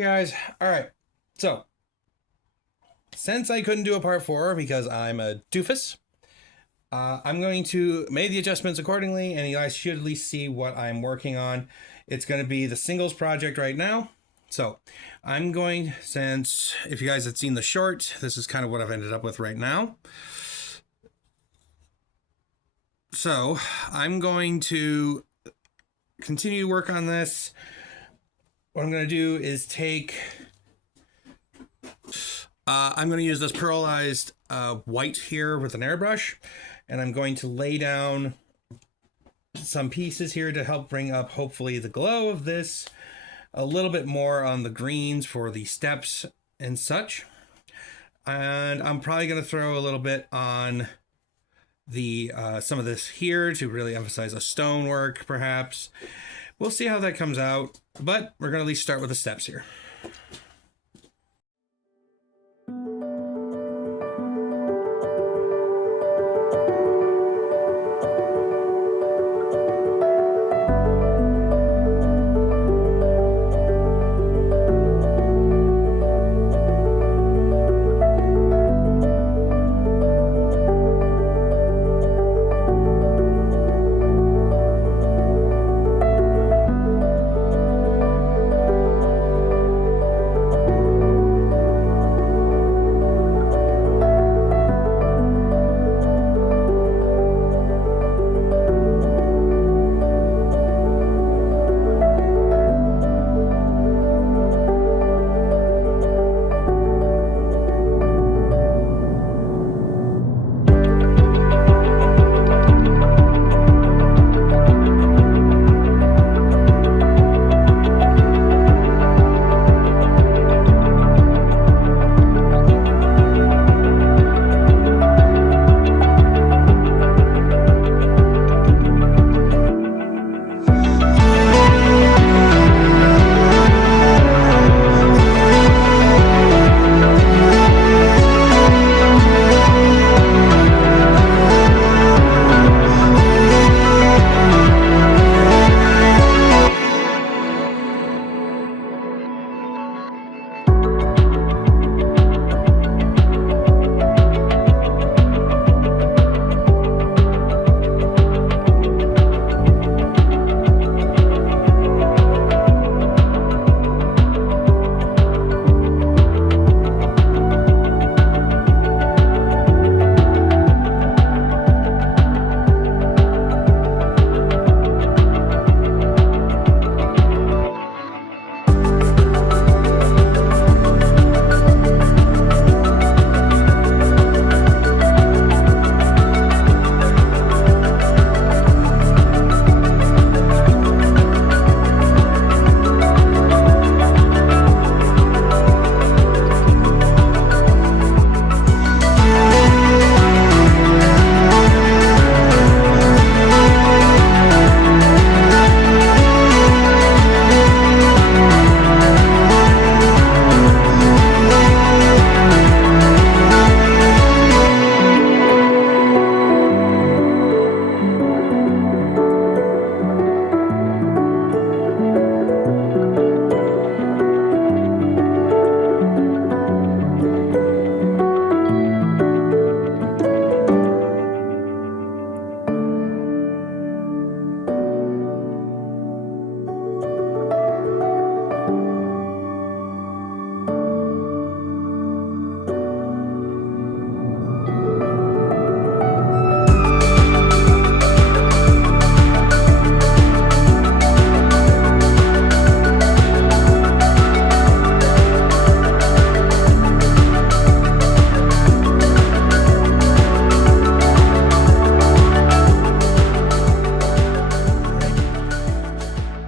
Hey guys, alright, so since I couldn't do a part 4 because I'm a doofus, I'm going to make the adjustments accordingly, and you guys should at least see what I'm working on. It's going to be the singles project right now. So I'm going, since if you guys had seen the short, this is kind of what I've ended up with right now. So I'm going to continue to work on this. What I'm going to do is I'm going to use this pearlized white here with an airbrush, and I'm going to lay down some pieces here to help bring up hopefully the glow of this, a little bit more on the greens for the steps and such. And I'm probably going to throw a little bit on the some of this here to really emphasize a stonework perhaps. We'll see how that comes out, but we're going to at least start with the steps here.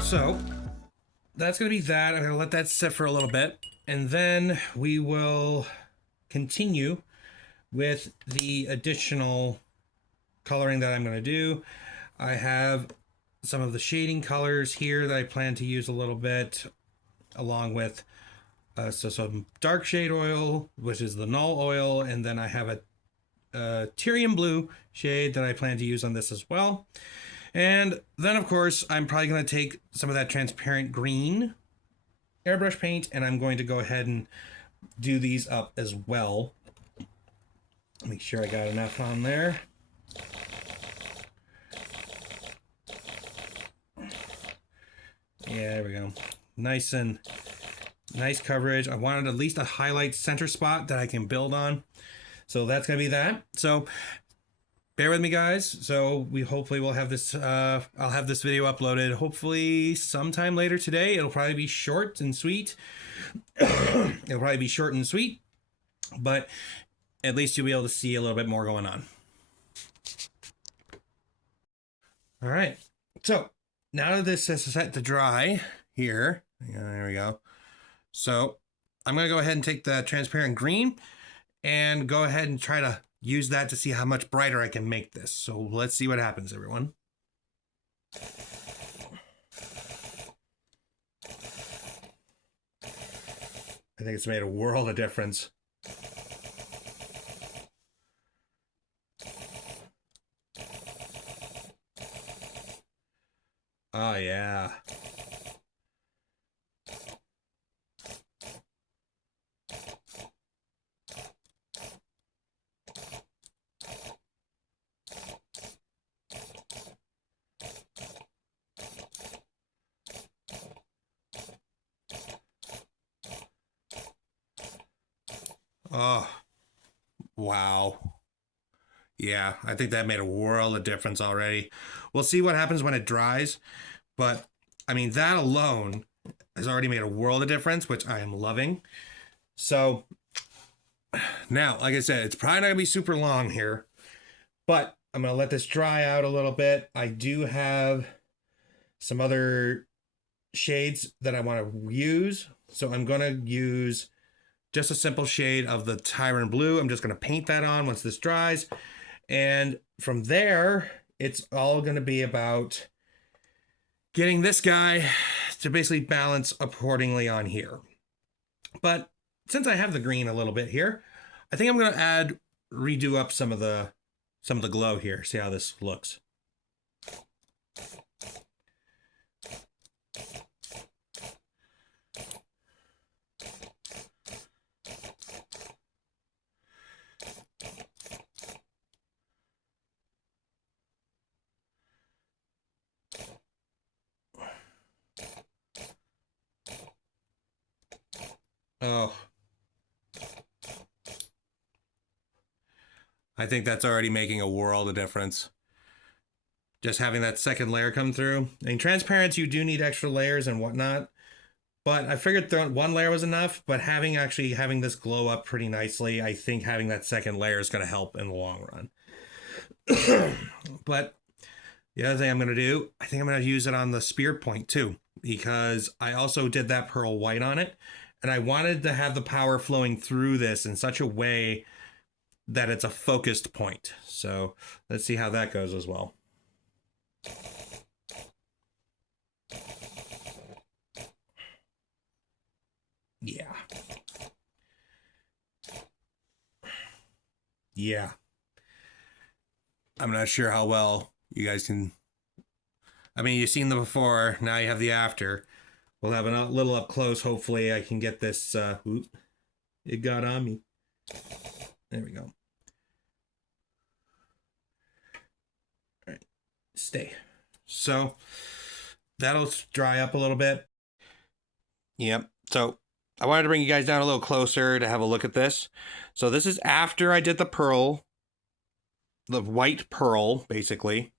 So that's going to be that. I'm going to let that sit for a little bit, and then we will continue with the additional coloring that I'm going to do. I have some of the shading colors here that I plan to use a little bit, along with so some dark shade oil, which is the null oil, and then I have a Tyrium blue shade that I plan to use on this as well. And then, of course, I'm probably going to take some of that transparent green airbrush paint, and I'm going to go ahead and do these up as well. Make sure I got enough on there. Yeah, there we go. Nice coverage. I wanted at least a highlight center spot that I can build on. So that's gonna be that. So bear with me, guys. So we hopefully will have this, I'll have this video uploaded hopefully sometime later today. It'll probably be short and sweet. It'll probably be short and sweet, but at least you'll be able to see a little bit more going on. All right. So now that this is set to dry here, there we go. So I'm going to go ahead and take the transparent green and go ahead and try to use that to see how much brighter I can make this. So let's see what happens, everyone. I think it's made a world of difference. Oh, yeah. Oh, wow. Yeah, I think that made a world of difference already. We'll see what happens when it dries, but I mean, that alone has already made a world of difference, which I am loving. So now, like I said, it's probably not gonna be super long here, but I'm gonna let this dry out a little bit. I do have some other shades that I want to use. So I'm gonna use just a simple shade of the Tyrant Blue. I'm just gonna paint that on once this dries. And from there, it's all going to be about getting this guy to basically balance accordingly on here. But since I have the green a little bit here, I think I'm going to redo up some of the glow here. See how this looks. Oh, I think that's already making a world of difference. Just having that second layer come through. In transparents, you do need extra layers and whatnot, but I figured one layer was enough, but having this glow up pretty nicely, I think having that second layer is going to help in the long run. But the other thing I'm going to do, I think I'm going to use it on the spear point too, because I also did that pearl white on it. And I wanted to have the power flowing through this in such a way that it's a focused point. So let's see how that goes as well. Yeah. Yeah. I'm not sure how well you guys can... I mean, you've seen the before, now you have the after. We'll have a little up close. Hopefully I can get this, it got on me. There we go. All right, stay. So that'll dry up a little bit. Yep. So I wanted to bring you guys down a little closer to have a look at this. So this is after I did the pearl, the white pearl, basically.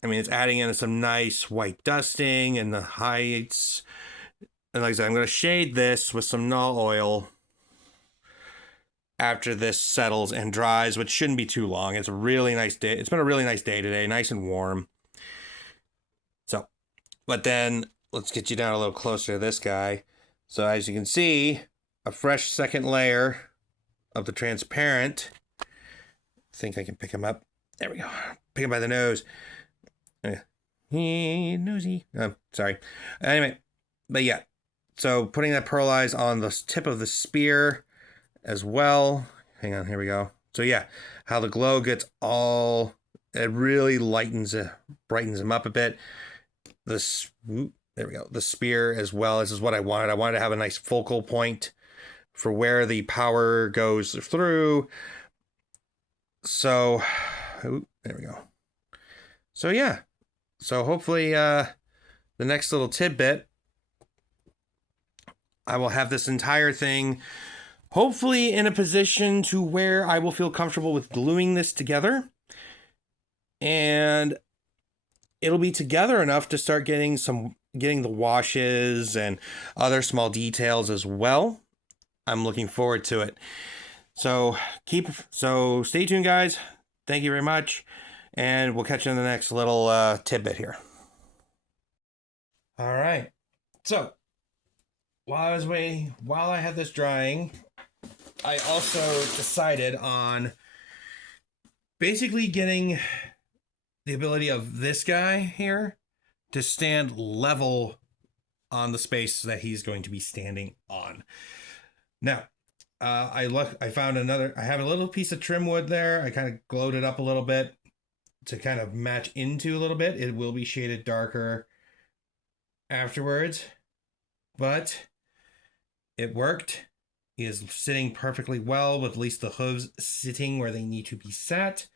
I mean, it's adding in some nice white dusting and the heights. And like I said, I'm going to shade this with some null oil after this settles and dries, which shouldn't be too long. It's a really nice day. It's been a really nice day today, nice and warm. So, but then let's get you down a little closer to this guy. So as you can see, a fresh second layer of the transparent. I think I can pick him up. There we go. Pick him by the nose. Nosy. Oh, sorry. Anyway, but yeah. So putting that pearlize on the tip of the spear as well. Hang on, here we go. So yeah, how the glow gets it really brightens him up a bit. This, there we go, the spear as well. This is what I wanted. I wanted to have a nice focal point for where the power goes through. So, there we go. So yeah, so hopefully the next little tidbit, I will have this entire thing hopefully in a position to where I will feel comfortable with gluing this together. And it'll be together enough to start getting the washes and other small details as well. I'm looking forward to it. So stay tuned, guys. Thank you very much. And we'll catch you in the next little tidbit here. All right. So while I had this drying, I also decided on basically getting the ability of this guy here to stand level on the space that he's going to be standing on. Now, I have a little piece of trim wood there. I kind of glowed it up a little bit to kind of match into a little bit. It will be shaded darker afterwards, but it worked. He is sitting perfectly well with at least the hooves sitting where they need to be sat,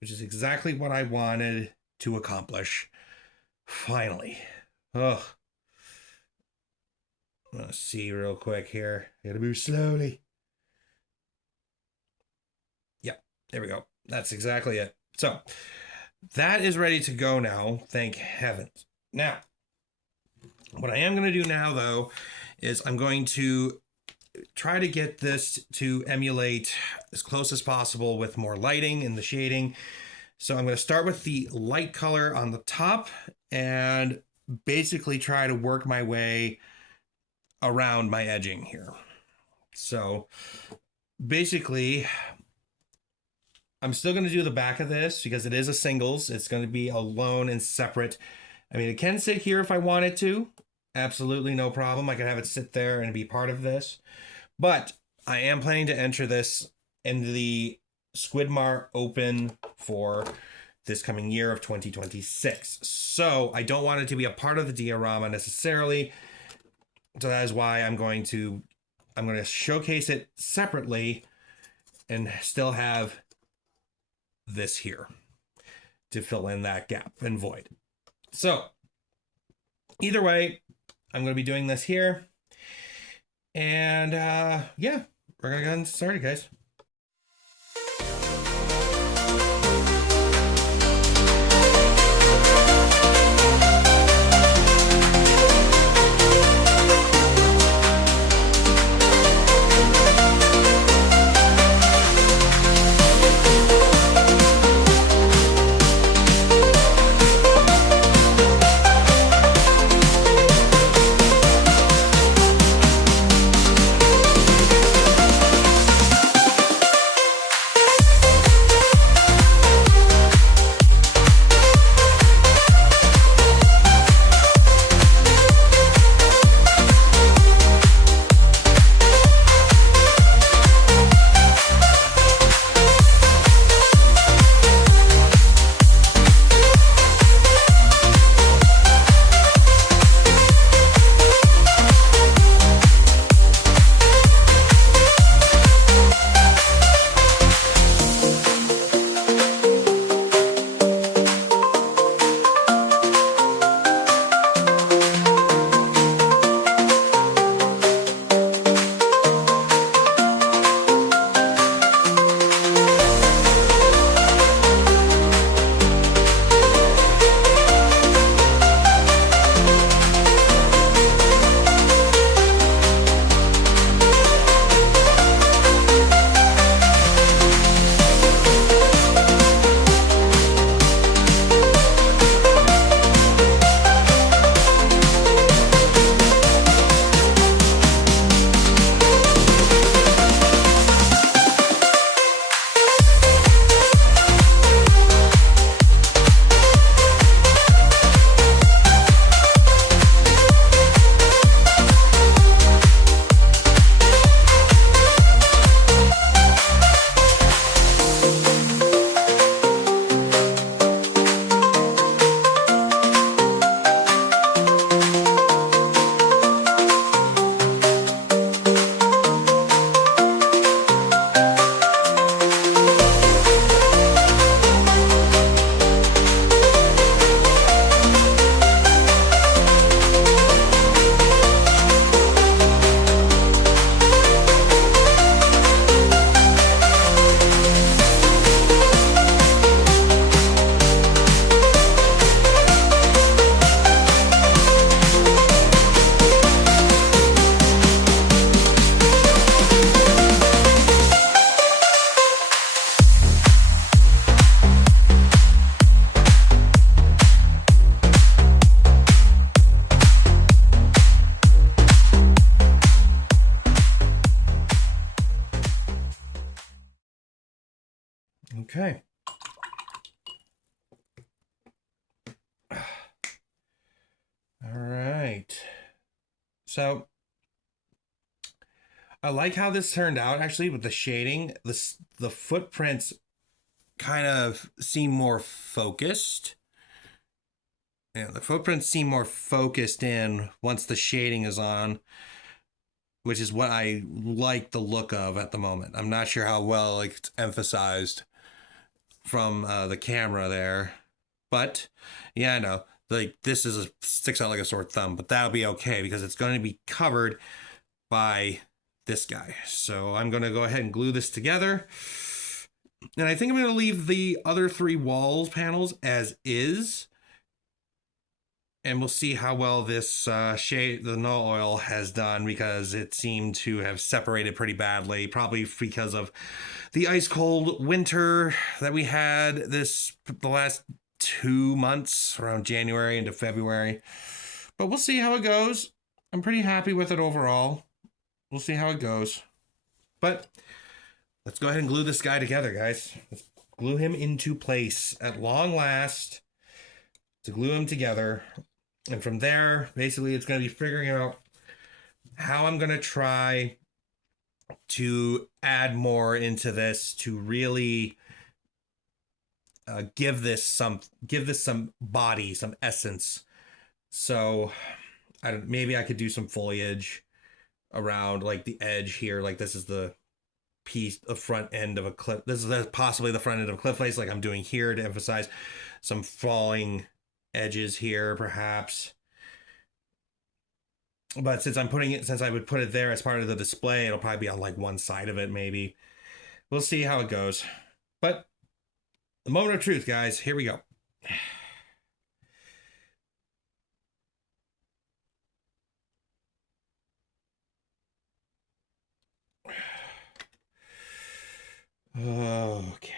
which is exactly what I wanted to accomplish. Finally. Ugh. Let's see real quick here. Gotta move slowly. Yep, there we go. That's exactly it. So that is ready to go now. Thank heavens. Now, what I am going to do now, though, is I'm going to try to get this to emulate as close as possible with more lighting and the shading. So I'm going to start with the light color on the top and basically try to work my way around my edging here. So basically, I'm still going to do the back of this because it is a singles. It's going to be alone and separate. I mean, it can sit here if I wanted to. Absolutely no problem. I can have it sit there and be part of this. But I am planning to enter this in the Squidmar Open for this coming year of 2026. So I don't want it to be a part of the diorama necessarily. So that is why I'm going to showcase it separately and still have this here to fill in that gap and void. So either way, I'm going to be doing this here. And yeah, we're going to get started, guys. Okay. All right. So I like how this turned out actually with the shading. The footprints kind of seem more focused. Yeah, the footprints seem more focused in once the shading is on, which is what I like the look of at the moment. I'm not sure how well it's emphasized from the camera there, but yeah, I know. Like this sticks out like a sore thumb, but that'll be okay because it's going to be covered by this guy. So I'm going to go ahead and glue this together. And I think I'm going to leave the other 3 walls panels as is. And we'll see how well this the null oil has done because it seemed to have separated pretty badly, probably because of the ice cold winter that we had the last 2 months, around January into February. But we'll see how it goes. I'm pretty happy with it overall. We'll see how it goes. But let's go ahead and glue this guy together, guys. Let's glue him into place at long last to glue him together. And from there, basically, it's going to be figuring out how I'm going to try to add more into this to really give this some body, some essence. So maybe I could do some foliage around like the edge here. Like this is the front end of a cliff. This is possibly the front end of a cliff face, like I'm doing here to emphasize some falling edges here, perhaps. But since I would put it there as part of the display, it'll probably be on like one side of it, maybe. We'll see how it goes. But the moment of truth, guys. Here we go. Okay.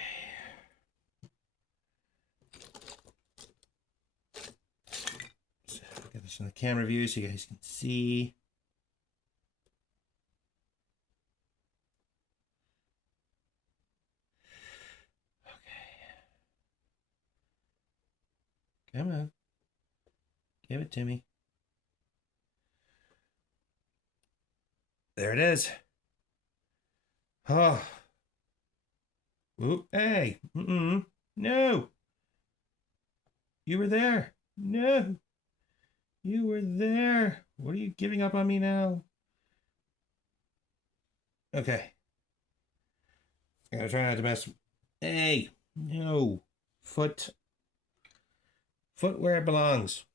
So get this in the camera view so you guys can see. Okay. Come on. Give it to me. There it is. Oh. Oop, hey. No. You were there. No. You were there. What are you giving up on me now? Okay. I'm gonna try not to mess. Hey. No. Foot where it belongs.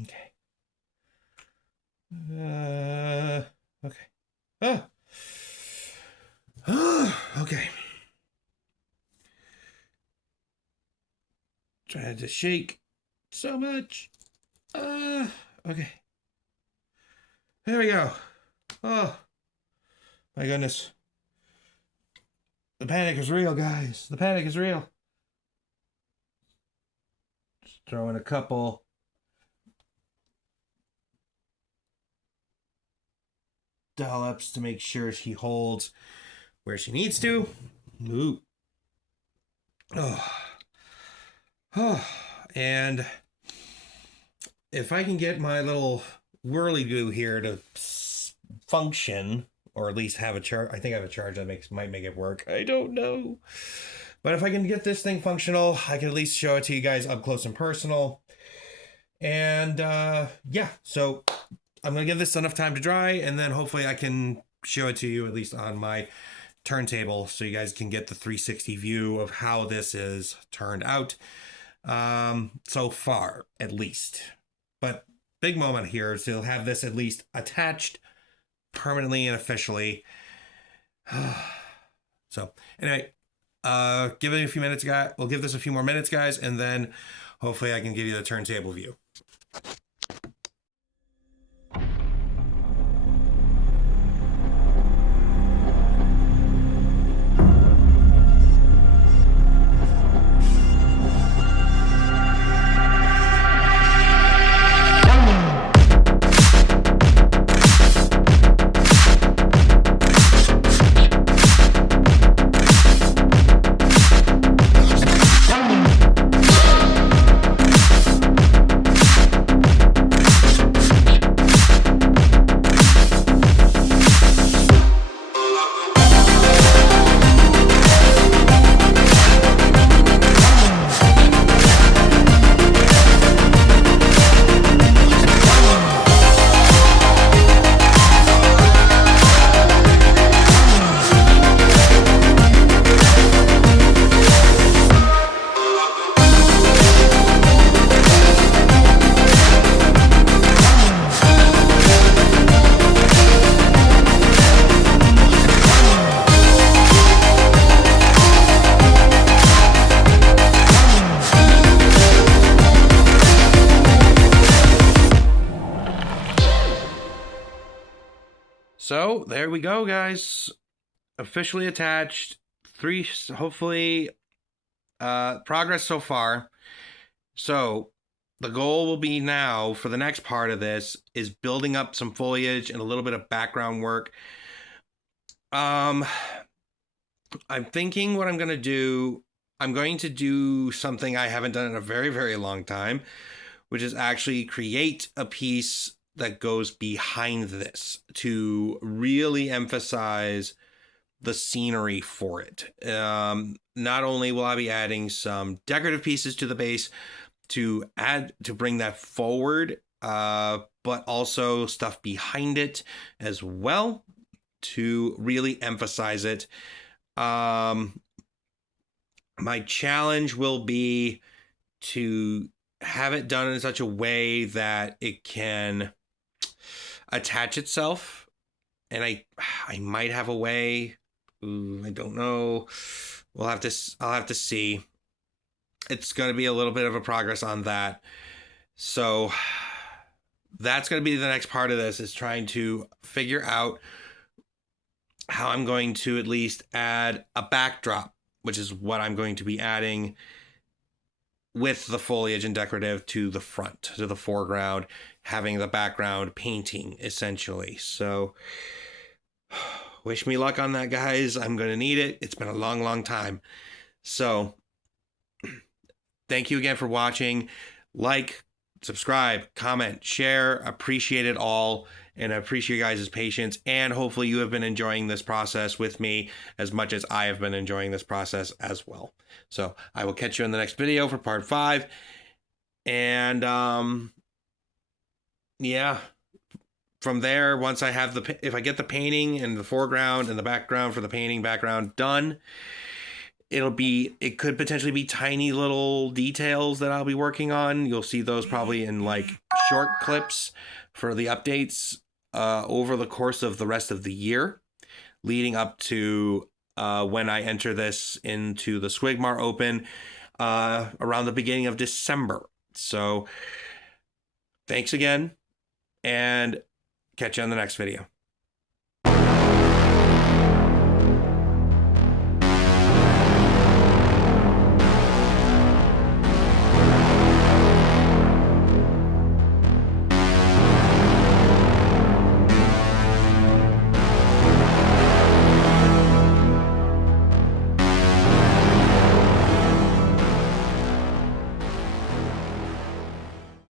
Okay. Okay. Okay. Trying to shake so much. Okay. There we go. Oh, my goodness. The panic is real, guys. The panic is real. Just throw in a couple dollops to make sure she holds where she needs to. Ooh. Oh. Oh. And if I can get my little whirly glue here to function, or at least have a charge. I think I have a charge that might make it work. I don't know. But if I can get this thing functional, I can at least show it to you guys up close and personal. And yeah, so I'm going to give this enough time to dry, and then hopefully I can show it to you at least on my turntable so you guys can get the 360 view of how this is turned out so far, at least. But big moment here is to have this at least attached permanently and officially. So anyway, give it a few minutes, guys. We'll give this a few more minutes, guys, and then hopefully I can give you the turntable view. So there we go, guys. Officially attached. 3, hopefully, progress so far. So the goal will be now for the next part of this is building up some foliage and a little bit of background work. I'm thinking what I'm going to do. I'm going to do something I haven't done in a very, very long time, which is actually create a piece that goes behind this to really emphasize the scenery for it. Not only will I be adding some decorative pieces to the base to bring that forward, but also stuff behind it as well to really emphasize it. My challenge will be to have it done in such a way that it can attach itself, and I might have a way. I don't know. I'll have to see. It's going to be a little bit of a progress on that. So that's going to be the next part of this, is trying to figure out how I'm going to at least add a backdrop, which is what I'm going to be adding with the foliage and decorative to the front, to the foreground, having the background painting essentially. So wish me luck on that, guys. I'm going to need it. It's been a long, long time. So thank you again for watching. Like, subscribe, comment, share. Appreciate it all. And I appreciate you guys' patience. And hopefully you have been enjoying this process with me as much as I have been enjoying this process as well. So I will catch you in the next video for part 5. And yeah, from there, once I have if I get the painting and the foreground and the background for the painting background done, it could potentially be tiny little details that I'll be working on. You'll see those probably in like short clips for the updates over the course of the rest of the year, leading up to when I enter this into the Squigmar Open around the beginning of December. So thanks again, and catch you on the next video.